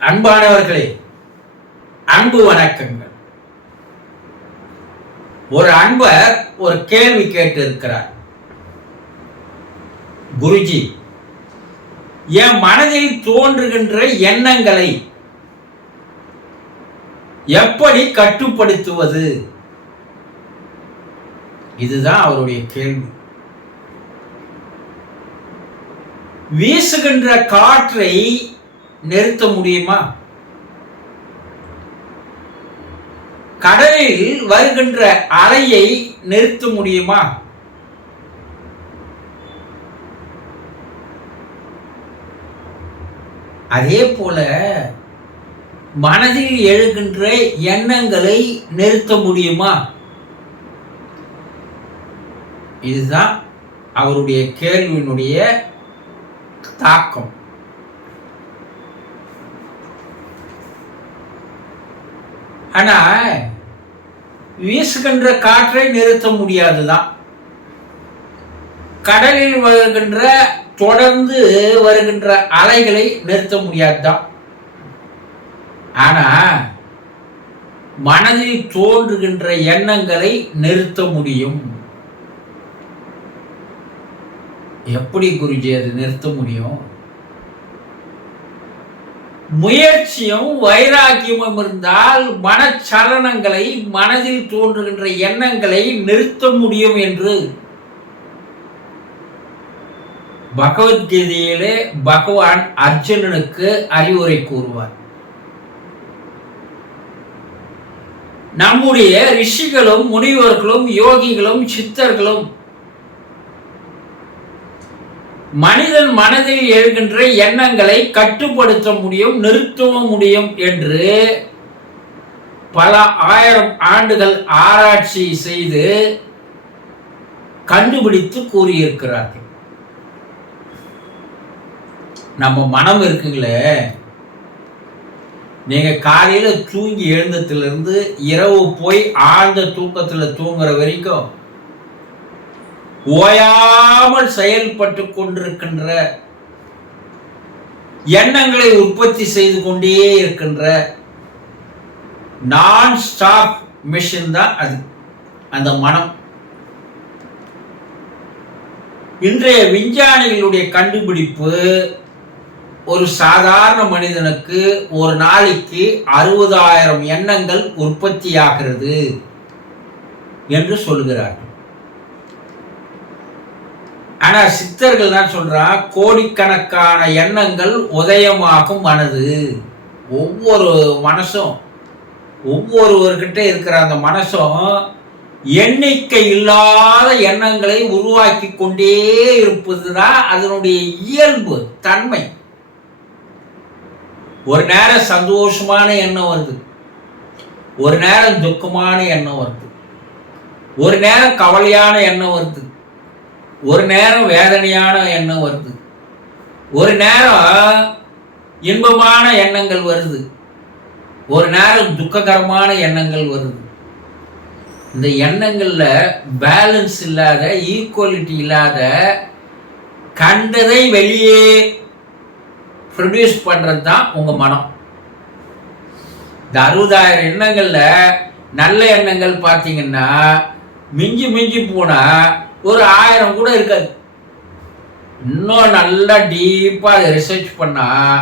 அன்பானவர்களே அன்பு வணக்கங்கள். ஒரு அன்பர் ஒரு கேள்வி கேட்டு இருக்கிறார் குருஜி என் மனதில் தோன்றுகின்ற எண்ணங்களை எப்படி கட்டுப்படுத்துவது? இதுதான் அவருடைய கேள்வி. வீசுகின்ற காற்றை நிறுத்த முடியுமா? கடலில் வருகின்ற அலையை நிறுத்த முடியுமா? அதே போல மனதில் எழுகின்ற எண்ணங்களை நிறுத்த முடியுமா? இதுதான் அவருடைய கேள்வியினுடைய தாக்கம். ஆனா வீசுகின்ற காற்றை நிறுத்த முடியாதுதான். கடலில் வருகின்ற தொடர்ந்து வருகின்ற அலைகளை நிறுத்த முடியாதுதான். ஆனா மனதில் தோன்றுகின்ற எண்ணங்களை நிறுத்த முடியும். எப்படி குருஜி அது நிறுத்த முடியும்? முயற்சியும் வைராக்கியமும் இருந்தால் மனச்சலனங்களை மனதில் தோன்றுகின்ற எண்ணங்களை நிறுத்த முடியும் என்று. பகவத்கீதையிலே பகவான் அர்ஜுனனுக்கு அறிவுரை கூறுவார். நம்முடைய ரிஷிகளும் முனிவர்களும் யோகிகளும் சித்தர்களும் மனிதன் மனதில் எழுகின்ற எண்ணங்களை கட்டுப்படுத்த முடியும் நிறுத்தவும் முடியும் என்று பல ஆயிரம் ஆண்டுகள் ஆராய்ச்சி செய்து கண்டுபிடித்து கூறியிருக்கிறார்கள். நம்ம மனம் இருக்குங்களே. நீங்க காலையில தூங்கி எழுந்ததுல இருந்து இரவு போய் ஆழ்ந்த தூக்கத்துல தூங்குற வரைக்கும் ஓயாமல் செயல்பட்டு கொண்டிருக்கின்ற எண்ணங்களை உற்பத்தி செய்து கொண்டே இருக்கின்ற நான் ஸ்டாப் மிஷின் தான் அது அந்த மனம். இன்றைய விஞ்ஞானிகளுடைய கண்டுபிடிப்பு ஒரு சாதாரண மனிதனுக்கு ஒரு நாளைக்கு அறுபதாயிரம் எண்ணங்கள் உற்பத்தியாகிறது என்று சொல்கிறார்கள். ஆனா சித்தர்கள் தான் சொல்றா கோடிக்கணக்கான எண்ணங்கள் உதயமாகும் மனது. ஒவ்வொரு மனசும் ஒவ்வொருவர்கிட்ட இருக்கிற அந்த மனசும் எண்ணிக்கை இல்லாத எண்ணங்களை உருவாக்கி கொண்டே இருப்பதுதான் அதனுடைய இயல்பு தன்மை. ஒரு நேரம் சந்தோஷமான எண்ணம் வருது. ஒரு நேரம் துக்கமான எண்ணம் வருது. ஒரு நேரம் கவலையான எண்ணம் வருது. ஒரு நேரம் வேதனையான எண்ணம் வருது. ஒரு நேரம் இன்பமான எண்ணங்கள் வருது. ஒரு நேரம் துக்ககரமான எண்ணங்கள் வருது. இந்த எண்ணங்களில் பேலன்ஸ் இல்லாத ஈக்குவலிட்டி இல்லாத கண்டதை வெளியே ப்ரொடியூஸ் பண்ணுறது தான் உங்கள் மனம். இந்த அறுபதாயிரம் எண்ணங்களில் நல்ல எண்ணங்கள் பார்த்தீங்கன்னா மிஞ்சி மிஞ்சி போனால் ஒரு ஆயிரம் கூட இருக்காது. இன்னும் நல்லா டீப்பாக அதை ரிசர்ச் பண்ணால்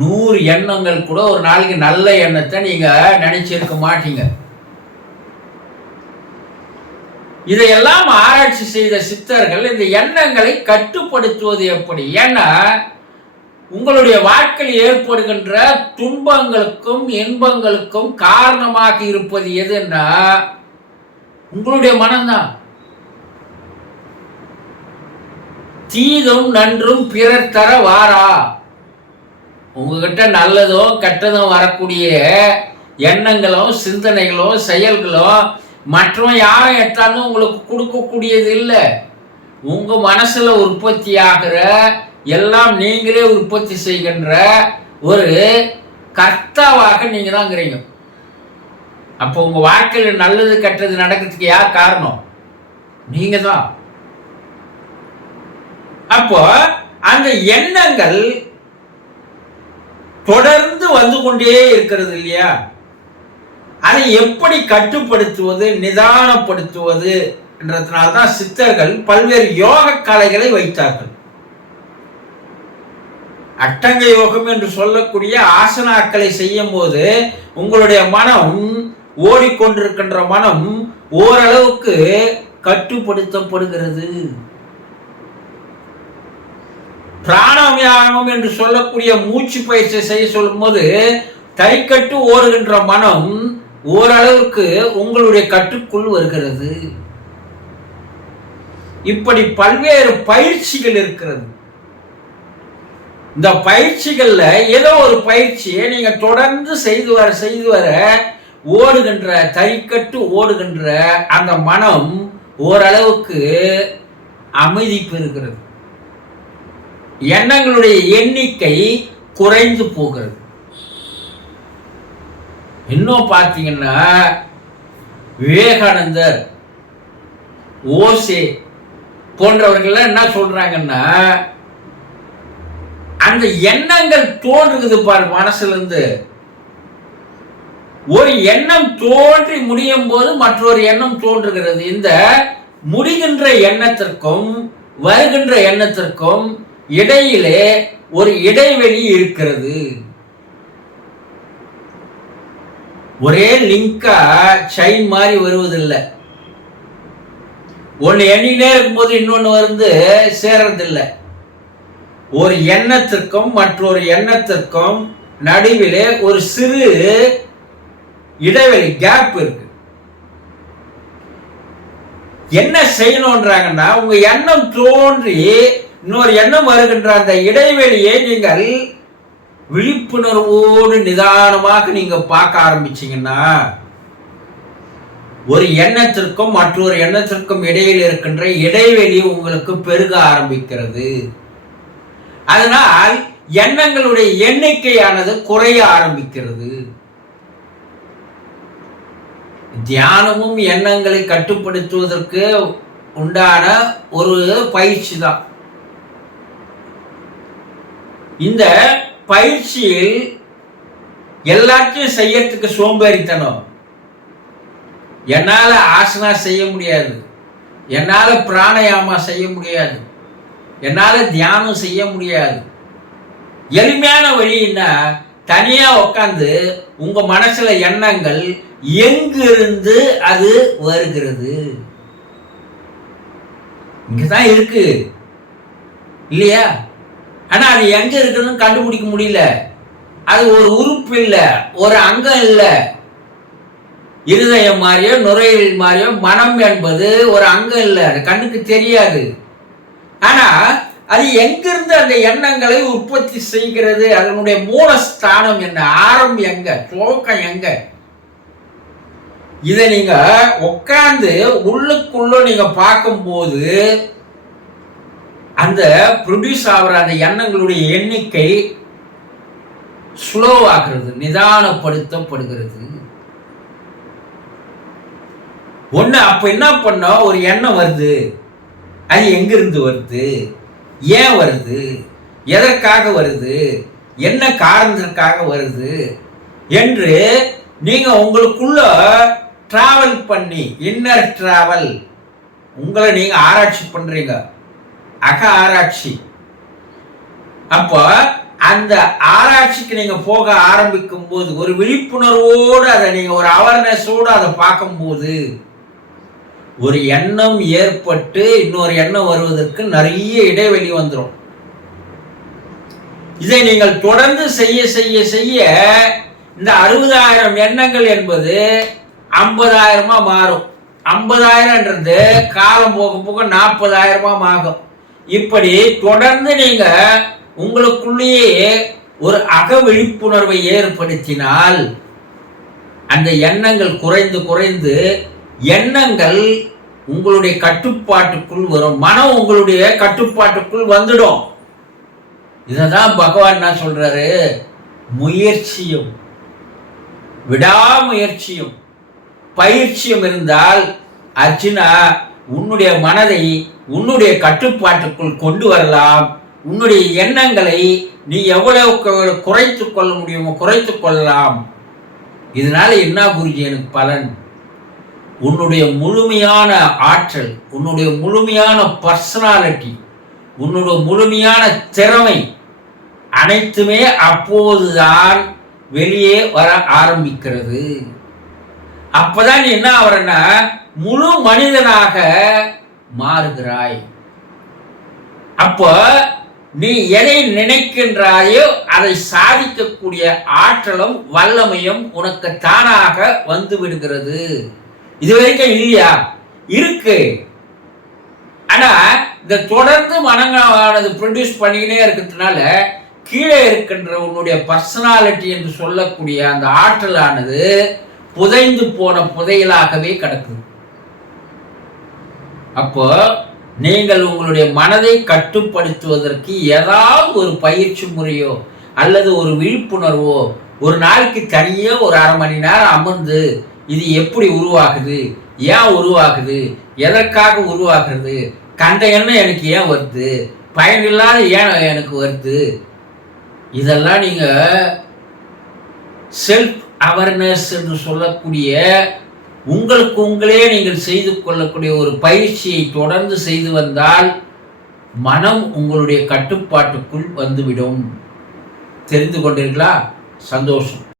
நூறு எண்ணங்கள் கூட ஒரு நாளைக்கு நல்ல எண்ணத்தை நீங்கள் நினச்சிருக்க மாட்டீங்க. இதையெல்லாம் ஆராய்ச்சி செய்த சித்தர்கள் இந்த எண்ணங்களை கட்டுப்படுத்துவது எப்படி? ஏன்னா உங்களுடைய வாழ்க்கையில் ஏற்படுகின்ற துன்பங்களுக்கும் இன்பங்களுக்கும் காரணமாக இருப்பது எதுன்னா உங்களுடைய மனம்தான். தீதும் நன்றும் பிறர் தர வாரா. உங்ககிட்ட நல்லதும் கெட்டதும் வரக்கூடிய எண்ணங்களும் சிந்தனைகளும் செயல்களும் மற்றும் யாரும் எட்டாலும் உங்களுக்கு கொடுக்கக்கூடியது இல்லை. உங்கள் மனசில் உற்பத்தி ஆகிற எல்லாம் நீங்களே உற்பத்தி செய்கின்ற ஒரு கர்த்தாவாக நீங்கள் தான்ங்கிறீங்க அப்போ உங்கள் வாழ்க்கையில் நல்லது கெட்டது நடக்கிறதுக்கு யார் காரணம்? நீங்கள் தான். அப்போ அந்த எண்ணங்கள் தொடர்ந்து வந்து கொண்டே இருக்கிறது இல்லையா? அதை எப்படி கட்டுப்படுத்துவது நிதானப்படுத்துவது என்றதுனால்தான் சித்தர்கள் பல்வேறு யோக கலைகளை வைத்தார்கள். அட்டங்க யோகம் என்று சொல்லக்கூடிய ஆசனாக்களை செய்யும் போது உங்களுடைய மனம் ஓடிக்கொண்டிருக்கின்ற மனம் ஓரளவுக்கு கட்டுப்படுத்தப்படுகிறது. பிராணாயாமம் என்று சொல்லக்கூடிய மூச்சு பயிற்சி செய்ய சொல்லும்போது தைக்கட்டு ஓடுகின்ற மனம் ஓரளவுக்கு உங்களுடைய கட்டுக்குள் வருகிறது. இப்படி பல்வேறு பயிற்சிகள் இருக்கிறது. இந்த பயிற்சிகள்ல ஏதோ ஒரு பயிற்சியை நீங்க தொடர்ந்து செய்து வர செய்து வர ஓடுகின்ற தைக்கட்டு ஓடுகின்ற அந்த மனம் ஓரளவுக்கு அமைதி பெறுகிறது. எண்ணங்களுடைய எண்ணிக்கை குறைந்து போகிறது. இன்னும் பார்த்தீங்கன்னா விவேகானந்தர் ஓசே போன்றவர்கள்லாம் என்ன சொல்றாங்கன்னா அந்த எண்ணங்கள் தோன்றுகிறது பாரு மனசுல இருந்து ஒரு எண்ணம் தோன்றி முடியும் போது மற்றொரு எண்ணம் தோன்றுகிறது. இந்த முடிகின்ற எண்ணத்திற்கும் வருகின்ற எண்ணத்திற்கும் இடையிலே ஒரு இடைவெளி இருக்கிறது. ஒரே லிங்கா செயின் மாதிரி வருவதில்லை. ஒன்று எண்ணினே இருக்கும்போது இன்னொன்று வந்து சேர்றதில்லை. ஒரு எண்ணத்திற்கும் மற்றொரு எண்ணத்திற்கும் நடுவிலே ஒரு சிறு இடைவெளி கேப் இருக்கு. என்ன செய்யணும்ன்றாங்கன்னா உங்க எண்ணம் தோன்றி இன்னொரு எண்ணம் வருகின்ற அந்த இடைவெளியை நீங்கள் விழிப்புணர்வோடு நிதானமாக நீங்க பார்க்க ஆரம்பிச்சீங்கன்னா ஒரு எண்ணத்திற்கும் மற்றொரு எண்ணத்திற்கும் இடையில் இருக்கின்ற இடைவெளி உங்களுக்கு பெருக ஆரம்பிக்கிறது. அதனால் எண்ணங்களுடைய எண்ணிக்கையானது குறைய ஆரம்பிக்கிறது. தியானமும் எண்ணங்களை கட்டுப்படுத்துவதற்கு உண்டான ஒரு பயிற்சி தான். இந்த பயிற்சியில் எல்லாத்தையும் செய்யறதுக்கு சோம்பேறித்தனம். என்னால் ஆசனா செய்ய முடியாது. என்னால் பிராணயாமா செய்ய முடியாது. என்னால் தியானம் செய்ய முடியாது. எளிமையான வழின்னா தனியாக உட்காந்து உங்கள் மனசில் எண்ணங்கள் எங்கிருந்து அது வருகிறது? இங்கே தான் இருக்கு. இல்லையா? ஆனால் அது எங்கே இருக்குதுன்னு கண்டுபிடிக்க முடியல. அது ஒரு உறுப்பு இல்லை ஒரு அங்கம் இல்லை. இருதயம் மாதிரியோ நுரையீரல் மாதிரியோ மனம் என்பது ஒரு அங்கம் இல்லை. அது கண்ணுக்கு தெரியாது. ஆனால் அது எங்கிருந்து அந்த எண்ணங்களை உற்பத்தி செய்கிறது? அதனுடைய மூலஸ்தானம் என்ன? ஆரம் எங்க? துவக்கம் எங்க? இதை நீங்க உட்காந்து உள்ளுக்குள்ள நீங்க பார்க்கும்போது அந்த ப்ரொடியூஸ் ஆகிற அந்த எண்ணங்களுடைய எண்ணிக்கை ஸ்லோவாகிறது நிதானப்படுத்தப்படுகிறது. ஒன்று அப்போ என்ன பண்ணோம் ஒரு எண்ணம் வருது. அது எங்கிருந்து வருது? ஏன் வருது? எதற்காக வருது? என்ன காரணத்திற்காக வருது? என்று நீங்க உங்களுக்குள்ள டிராவல் பண்ணி இன்னர் டிராவல் உங்களை நீங்க ஆராய்ச்சி பண்றீங்க. அக ஆராய்ச்சி அப்போ அந்த ஆராய்ச்சிக்கு நீங்க போக ஆரம்பிக்கும் போது ஒரு விழிப்புணர்வோடு அதை நீங்க ஒரு அவேர்னஸோடு அதை பார்க்கும்போது ஒரு எண்ணம் ஏற்பட்டு இன்னொரு எண்ணம் வருவதற்கு நிறைய இடைவெளி வந்துடும் இதை நீங்கள் தொடர்ந்து செய்ய செய்ய செய்ய இந்த அறுபதாயிரம் எண்ணங்கள் என்பது ஐம்பதாயிரமா மாறும். ஐம்பதாயிரம்ன்றது காலம் போக போக நாற்பதாயிரமா ஆகும். இப்படி தொடர்ந்து நீங்க உங்களுக்குள்ளேயே ஒரு அக விழிப்புணர்வை ஏற்படுத்தினால் அந்த எண்ணங்கள் குறைந்து குறைந்து எண்ணங்கள் உங்களுடைய கட்டுப்பாட்டுக்குள் வரும். மனம் உங்களுடைய கட்டுப்பாட்டுக்குள் வந்துடும். இதை தான் பகவான் என்ன சொல்றாரு? முயற்சியும் விடாமுயற்சியும் பயிற்சியும் இருந்தால் அர்ஜுனா உன்னுடைய மனதை உன்னுடைய கட்டுப்பாட்டுக்குள் கொண்டு வரலாம். உன்னுடைய எண்ணங்களை நீ எவ்வளவு குறைத்துக் கொள்ள முடியுமோ குறைத்து கொள்ளலாம். இதனால என்ன குருஜி எனக்கு பலன்? உன்னுடைய முழுமையான ஆற்றல் உன்னுடைய முழுமையான பர்சனாலிட்டி உன்னுடைய முழுமையான திறமை அனைத்துமே அப்போதுதான் வெளியே வர ஆரம்பிக்கிறது. அப்பதான் நீ என்ன ஆவறன்னா முழு மனிதனாக மாறுகிறாய். அப்போ நீ எதை நினைக்கின்றாயோ அதை சாதிக்கக்கூடிய ஆற்றலும் வல்லமையும் உனக்கு தானாக வந்து விடுகிறது. இது வரைக்கும் இல்லையா? இருக்கு. ஆனா இந்த தொடர்ந்து மனங்களானது ப்ரொடியூஸ் பண்ணிக்கினே இருக்கிறதுனால கீழே இருக்கின்ற உன்னுடைய பர்சனாலிட்டி என்று சொல்லக்கூடிய அந்த ஆற்றலானது புதைந்து போன புதையலாகவே கிடக்குது அப்போ நீங்கள் உங்களுடைய மனதை கட்டுப்படுத்துவதற்கு ஏதாவது ஒரு பயிற்சி முறையோ அல்லது ஒரு விழிப்புணர்வோ ஒரு நாளைக்கு தனியே ஒரு அரை மணி நேரம் அமர்ந்து இது எப்படி உருவாகுது? ஏன் உருவாகுது? எதற்காக உருவாகிறது? கண்ட எண்ணம் எனக்கு ஏன் வருது? பயனில்லாத ஏன் எனக்கு வருது? இதெல்லாம் நீங்கள் செல்ஃப் அவேர்னஸ் என்று சொல்லக்கூடிய உங்களுக்கு உங்களே நீங்கள் செய்து கொள்ளக்கூடிய ஒரு பயிற்சியை தொடர்ந்து செய்து வந்தால் மனம் உங்களுடைய கட்டுப்பாட்டுக்குள் வந்துவிடும். தெரிந்து கொண்டீர்களா? சந்தோஷம்.